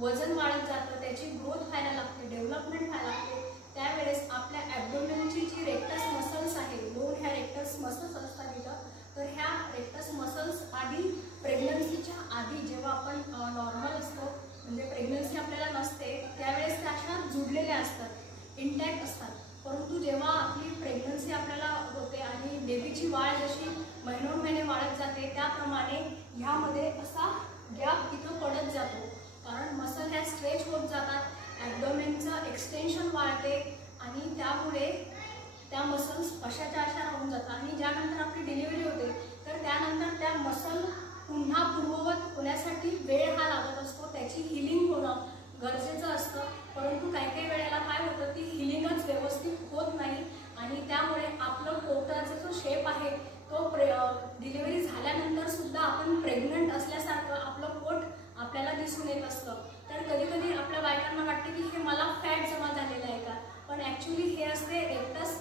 वजन वाढत जातं, त्याची ग्रोथ व्हायला लागते, डेव्हलपमेंट व्हायला लागते, त्यावेळेस आपल्या ॲब्डोमेनची जी रेक्टस मसल्स आहे, 2 ह्या रेक्टस मसल्स असतात इथं, तर ह्या रेक्टस मसल्स आधी प्रेग्नन्सीच्या आधी जेव्हा आपण नॉर्मल असतो म्हणजे प्रेग्नन्सी आपल्याला नसते त्यावेळेस त्या अशा जुडलेल्या असतात, इंटॅक्ट असतात. परंतु जेव्हा आपली प्रेग्नन्सी आपल्याला होते आणि बेबीची वाढ जशी महिनोन्महिने वाढत जाते त्याप्रमाणे ह्यामध्ये असा गॅप इथं पडत जातो, कारण मसल ह्या स्ट्रेच होत जातात, ॲब्डोमेनचं एक्सटेन्शन वाढते आणि त्यामुळे त्या मसल्स अशाच्या अशा राहून जातात. आणि ज्यानंतर आपली डिलिव्हरी होते तर त्यानंतर त्या मसल पुन्हा पूर्ववत होण्यासाठी वेळ हा लागत असतो, त्याची हिलिंग होणं गरजेचं असतं. परंतु काही वेळेला काय होतं, ती हिलिंगच व्यवस्थित होत नाही आणि त्यामुळे आपलं पोटाचा जो शेप आहे तो डिलिव्हरी झाल्यानंतर सुद्धा आपण प्रेग्नंट असल्यासारखं आपलं पोट आपल्याला दिसून येत असतं. तर कधी कधी आपल्या बायकांना वाटते की हे मला फॅट जमा झालेलं आहे का, पण ॲक्च्युली हे असते रेक्टस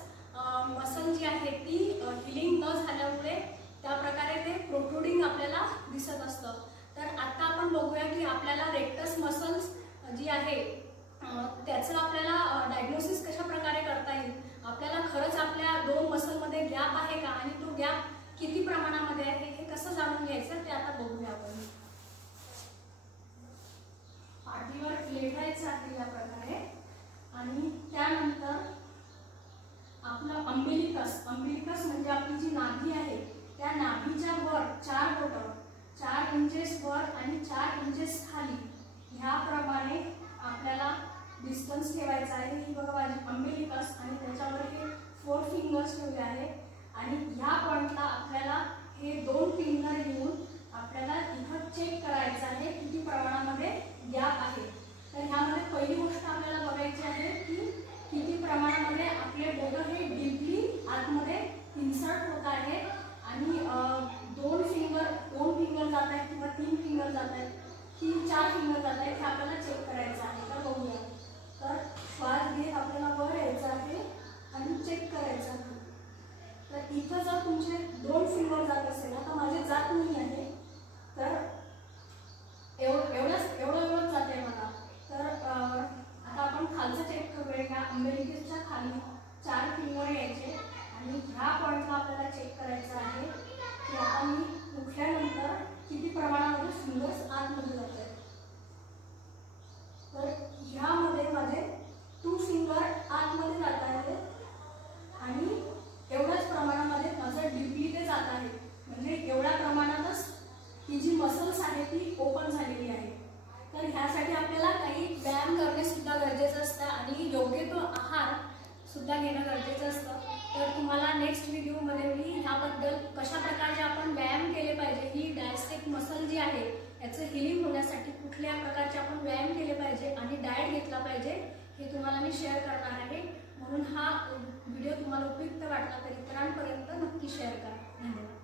मसल जी आहे ती हिलिंग न झाल्यामुळे त्या प्रकारे ते प्रोट्रुडिंग आपल्याला दिसत असतं. तर आता आपण बघूया की आपल्याला रेक्टस मसल्स जी आहे त्याचं आपल्याला डायग्नोसिस कशा प्रकारे करता येईल, आपल्याला खरंच आपल्या 2 मसलमध्ये गॅप आहे का आणि तो गॅप किती प्रमाणामध्ये आहे हे कसं जाणून घ्यायचं ते आता बघूया आपण. पाठीवर लेटायचं आहे या प्रकारे आणि त्यानंतर आपलं अंबिलिकस म्हणजे आपली जी नाभी आहे त्या नाभीच्या वर 4 बोटं 4 इंचेस वर आणि 4 इंचेस खाली ह्याप्रमाणे आपल्याला डिस्टन्स ठेवायचा आहे. ही बघा माझी अंबिलिकस आणि त्याच्यावर हे 4 फिंगर्स ठेवले आहे आणि ह्या पॉइंटला आपल्याला हे 2 फिंगर घेऊन आपल्याला इथं चेक करायचं आहे किती प्रमाणामध्ये गॅप आहे. तर ह्यामध्ये पहिली गोष्ट आपल्याला बघायची आहे की किती प्रमाणामध्ये आपले बोटं हे डीपली आतमध्ये इन्सर्ट होत आहे आणि 2 फिंगर जात आहेत किंवा 3 फिंगर जात आहेत की 4 फिंगर जात आहेत हे आपल्याला चेक करायचं आहे. तर बघूया. तर श्वास घेत आपल्याला वर यायचं आहे आणि चेक करायचं आहे. तर इथं जर तुमचे 2 फिंगर जात असेल ना, तर माझे जात नाही आहे, तर एवढं जाते मला. तर आता आपण खालचं चेक करूया. ह्या अंबिलिकसच्या खाली 4 फिंगर यायचे आणि ह्या पॉइंटला आपल्याला चेक करायचं आहे की आता मी उठल्यानंतर किती प्रमाणामध्ये फिंगर्स आतमध्ये जात आहेत. तर ह्यामध्ये माझे 2 फिंगर आतमध्ये जात आहेत आणि एवढ्याच प्रमाणामध्ये माझं डीपली ते जात आहे, म्हणजे एवढ्या प्रमाणातच ही जी मसल्स आहे ती ओपन झालेली आहे. तर ह्यासाठी आपल्याला काही व्यायाम करणे सुद्धा गरजेचं असतं आणि योग्य तो आहार सुद्धा घेणं गरजेचं असतं. तर तुम्हाला नेक्स्ट व्हिडिओमध्ये मी ह्याबद्दल कशा प्रकारचे आपण व्यायाम केले पाहिजे, ही डायस्टिक मसल जी आहे याचं हिलिंग होण्यासाठी कुठल्या प्रकारचे आपण व्यायाम केले पाहिजे आणि डाएट घेतला पाहिजे हे तुम्हाला मी शेअर करणार आहे. म्हणून हा व्हिडिओ तुम्हाला उपयुक्त वाटला तर इतरांपर्यंत नक्की शेअर करा. धन्यवाद.